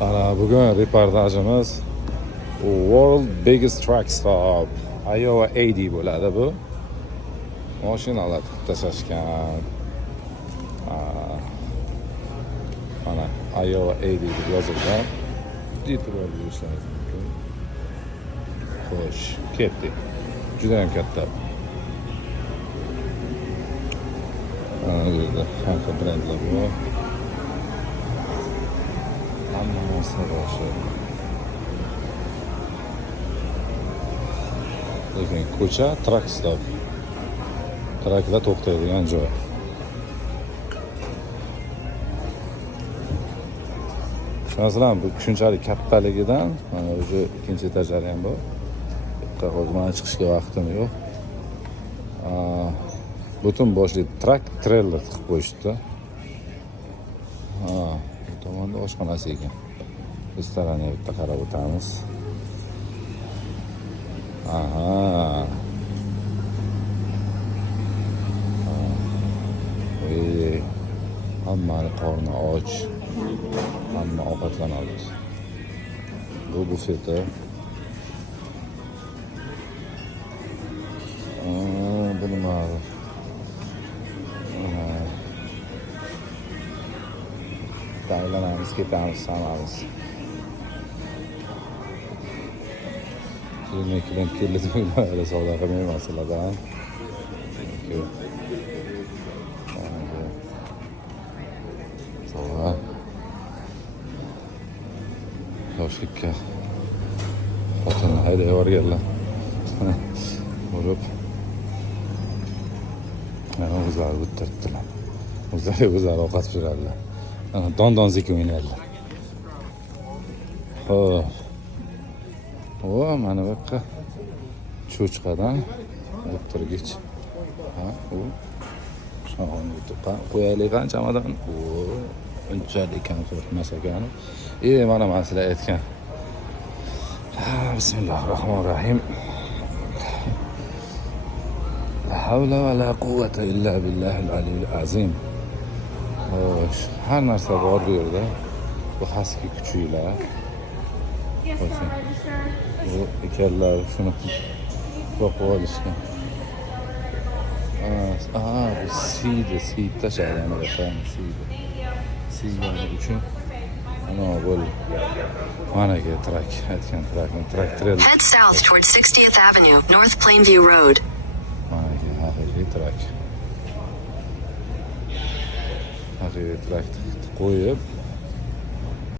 Bugun reportajimiz World Biggest Truck Stop Iowa 80 bo'ladi bu. Mashinalar to'xtashgan. Mana Iowa 80 deb yozilgan. E'tibor berishingiz mumkin. Xo'sh, ketdik. Juda ham katta. Bu yerda hamma brendlar bor. Hamma narsa bor. Lekin ko'cha truck stop. Traklar to'xtaydigan joy. Masalan, bu shunchalik kattaligidan mana o'sha ikkinchi etajlari ham bor. Hozir mana chiqishga vaqtim yo'q. Butun boshli trak treyler qilib qo'yishdi. Bu tomonda oshxonasi ekan. Restoranga bitta qarab o'tamiz. Hammani qorni och. Hamma ovqatlanadi. Bu bufeti. Bu nima? Aylanamiz, ketamiz, sanamiz. Klient keldi deb savdo qilmayman sizlardan. Sova. Yoshlikka xotinni haydab yuborganlar. Urib. Mana o'zlari o'tirdilar. O'zlari ovqat pishiradilar. Don-donzik o'ynaydilar. Xo'p. Mana bu yoqqa cho'chqadan o'tirgich. U shog'onni o'tirib qo'yaylik qanchamadan. Unchalik komfort emas ekan. Mana men sizlar aytgan. Bismillahirrohmanirrohim. La havla va la quvvata illa billahil aliyyil azim. Xo'sh, har narsa bor bu yerda. Bu husky kuchuklar. Bu ekanlar shuni boqib olishgan. Bu seed tashlaydi mana bu seed uchun. Ana bo'ldi. Mana ke trak, aytgan trak. Head south towards 60th Avenue, North Plainview Road. Mana ke haqiqiy trak. Haqiqiy trak qo'yib